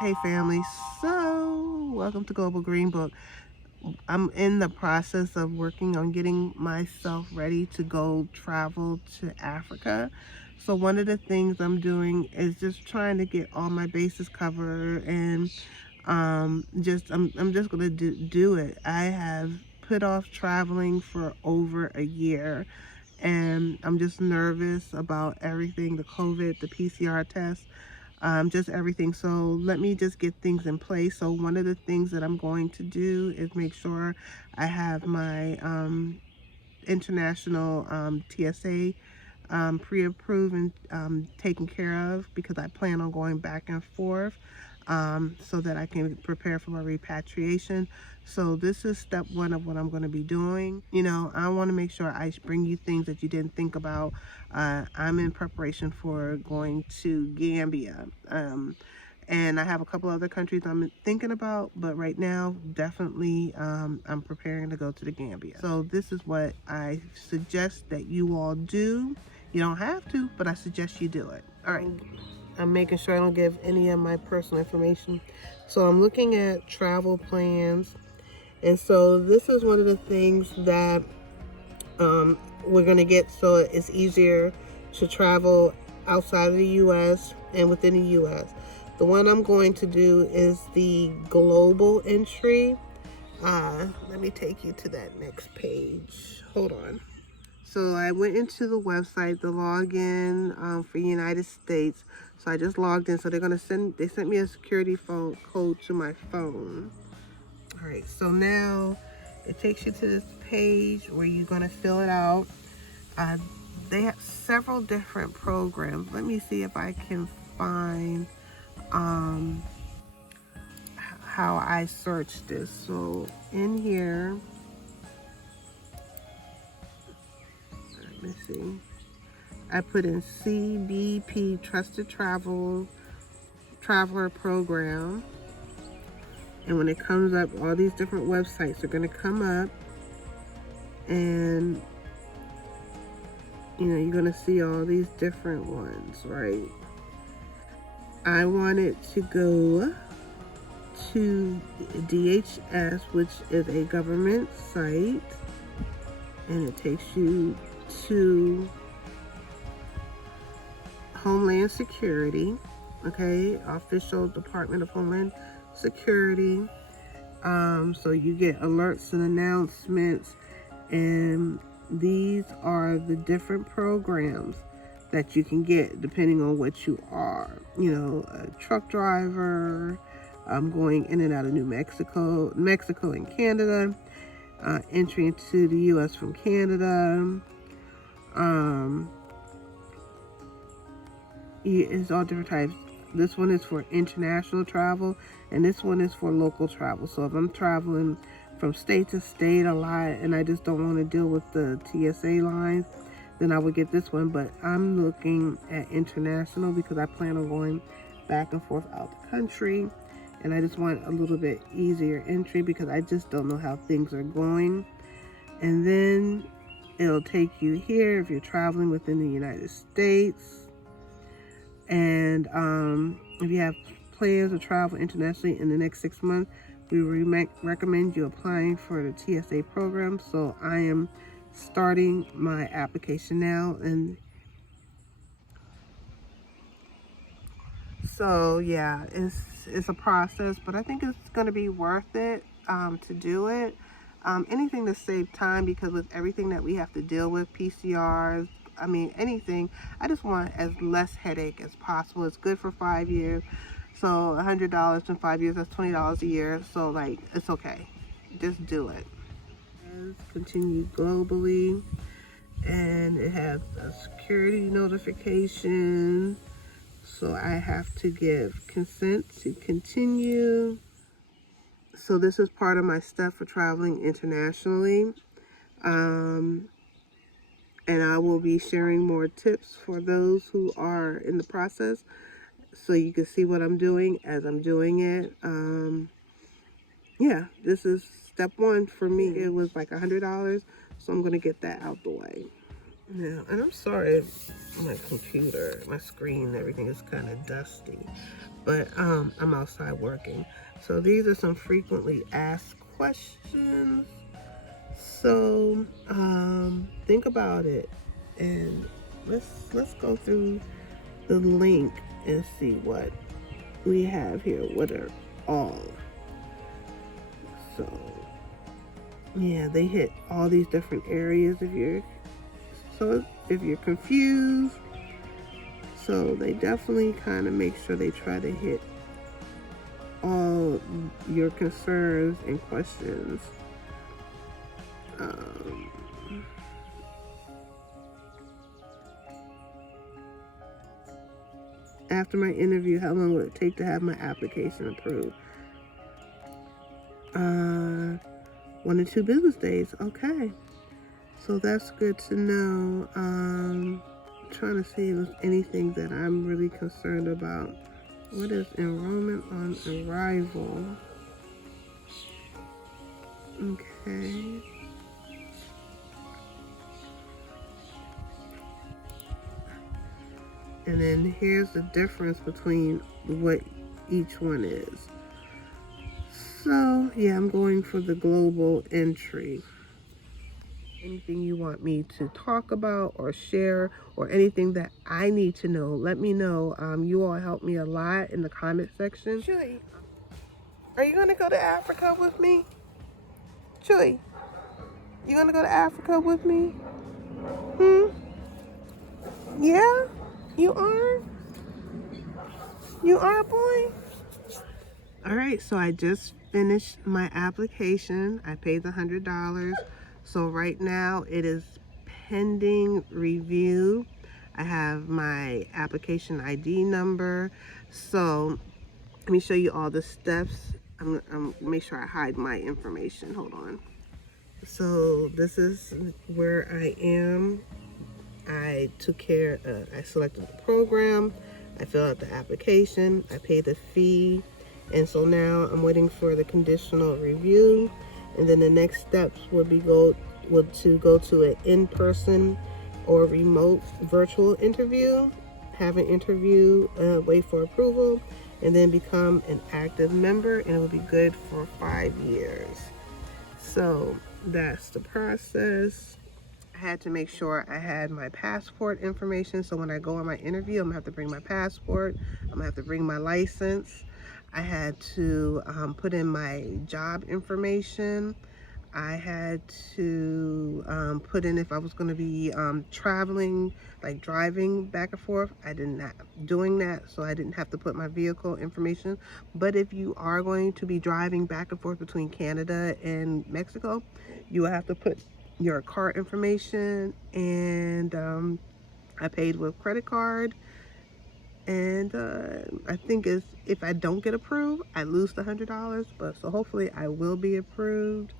Hey family, so welcome to Global Green Book. I'm in the process of working on getting myself ready to go travel to Africa. So one of the things I'm doing is just trying to get all my bases covered and I'm just gonna do it. I have put off traveling for over a year and I'm just nervous about everything, the COVID, the PCR test, just everything. So let me just get things in place. So one of the things that I'm going to do is make sure I have my international TSA pre-approved and taken care of, because I plan on going back and forth, so that I can prepare for my repatriation. So this is step one of what I'm going to be doing. I want to make sure I bring you things that you didn't think about. I'm in preparation for going to Gambia. And I have a couple other countries I'm thinking about, but right now, definitely, I'm preparing to go to the Gambia. So this is what I suggest that you all do. You don't have to, but I suggest you do it. All right. I'm making sure I don't give any of my personal information. So I'm looking at travel plans. And so this is one of the things that we're going to get, so it's easier to travel outside of the U.S. and within the U.S. The one I'm going to do is the global entry. Let me take you to that next page. Hold on. So I went into the website, the login for United States. So I just logged in. So they sent me a security phone code to my phone. All right, so now it takes you to this page where you're gonna fill it out. Uh, they have several different programs. Let me see if I can find um, how I searched this. So in here, let me see. I put in CBP Trusted Traveler Program. And when it comes up, all these different websites are going to come up, and you're going to see all these different ones, right? I wanted to go to DHS, which is a government site, and it takes you to Homeland Security, okay, official Department of Homeland Security. So you get alerts and announcements, and these are the different programs that you can get depending on what you are. A truck driver, going in and out of Mexico and Canada, entry into the U.S. from Canada. It's all different types. This one is for international travel, and this one is for local travel. So if I'm traveling from state to state a lot and I just don't want to deal with the TSA lines, then I would get this one. But I'm looking at international because I plan on going back and forth out the country, and I just want a little bit easier entry because I just don't know how things are going. And then it'll take you here if you're traveling within the United States. And if you have plans to travel internationally in the next 6 months, we recommend you applying for the TSA program. So I am starting my application now, and so yeah, it's a process, but I think it's going to be worth it to do it. Anything to save time, because with everything that we have to deal with, PCRs, anything, I just want as less headache as possible. It's good for 5 years. So $100 in 5 years, that's $20 a year. So it's okay. Just do it. Continue globally. And it has a security notification. So I have to give consent to continue. So this is part of my stuff for traveling internationally. And I will be sharing more tips for those who are in the process, so you can see what I'm doing as I'm doing it. Yeah, this is step one for me. It was like $100, so I'm going to get that out the way. Yeah, and I'm sorry, my computer, my screen, everything is kind of dusty, but I'm outside working. So these are some frequently asked questions. So think about it, and let's go through the link and see what we have here. What are all? So yeah, they hit all these different areas. If you're confused, so they definitely kind of make sure they try to hit all your concerns and questions. After my interview, how long will it take to have my application approved? 1 to 2 business days. Okay, so that's good to know. Trying to see if there's anything that I'm really concerned about. What is enrollment on arrival? Okay. And then here's the difference between what each one is. So yeah, I'm going for the global entry. Anything you want me to talk about or share, or anything that I need to know, let me know. You all help me a lot in the comment section. Chewy, are you gonna go to Africa with me? Chewy, you gonna go to Africa with me? Yeah, you are? You are, boy? All right, so I just finished my application. I paid the $100. So right now it is pending review. I have my application ID number. So let me show you all the steps. I'm make sure I hide my information. Hold on. So this is where I am. I selected the program, I filled out the application, I paid the fee, and so now I'm waiting for the conditional review, and then the next steps would go to an in-person or remote virtual interview, have an interview, wait for approval, and then become an active member, and it will be good for 5 years. So that's the process. I had to make sure I had my passport information, so when I go on my interview, I'm gonna have to bring my passport, I'm gonna have to bring my license. I had to put in my job information. I had to put in if I was going to be traveling, like driving back and forth. I did not doing that, so I didn't have to put my vehicle information. But if you are going to be driving back and forth between Canada and Mexico, you will have to put your car information. And I paid with credit card. And I think if I don't get approved, I lose the $100. But so hopefully I will be approved.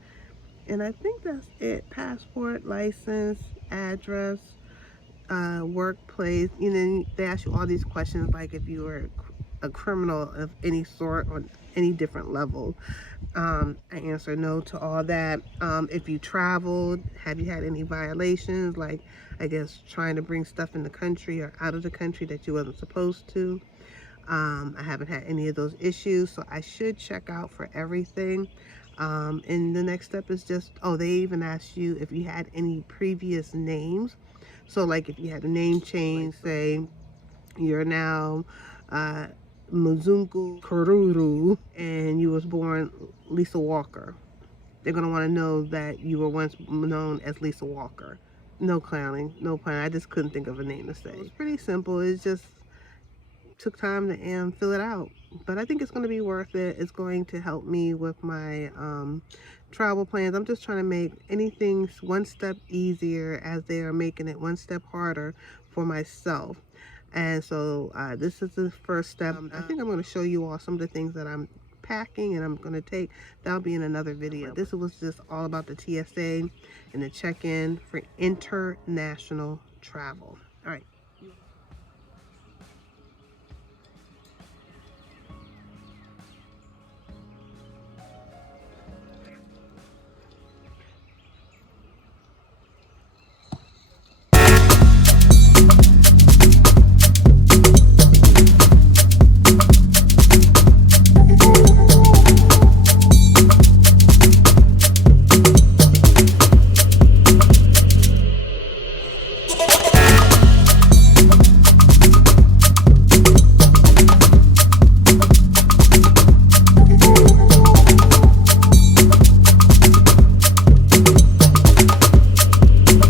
And I think that's it. Passport, license, address, workplace. You know, they ask you all these questions like if you were a criminal of any sort on any different level. I answer no to all that. If you traveled, have you had any violations, like I guess trying to bring stuff in the country or out of the country that you wasn't supposed to? I haven't had any of those issues, so I should check out for everything. And the next step is just, they even asked you if you had any previous names. So like if you had a name change, say you're now Muzungu Kururu and you was born Lisa Walker. They're going to want to know that you were once known as Lisa Walker. No clowning, no plan. I just couldn't think of a name to say. It's pretty simple. It's just took time to fill it out, but I think it's going to be worth it. It's going to help me with my travel plans. I'm just trying to make anything one step easier as they are making it one step harder for myself. And so this is the first step. I think I'm going to show you all some of the things that I'm packing and I'm going to take. That'll be in another video. This was just all about the TSA and the check-in for international travel. All right.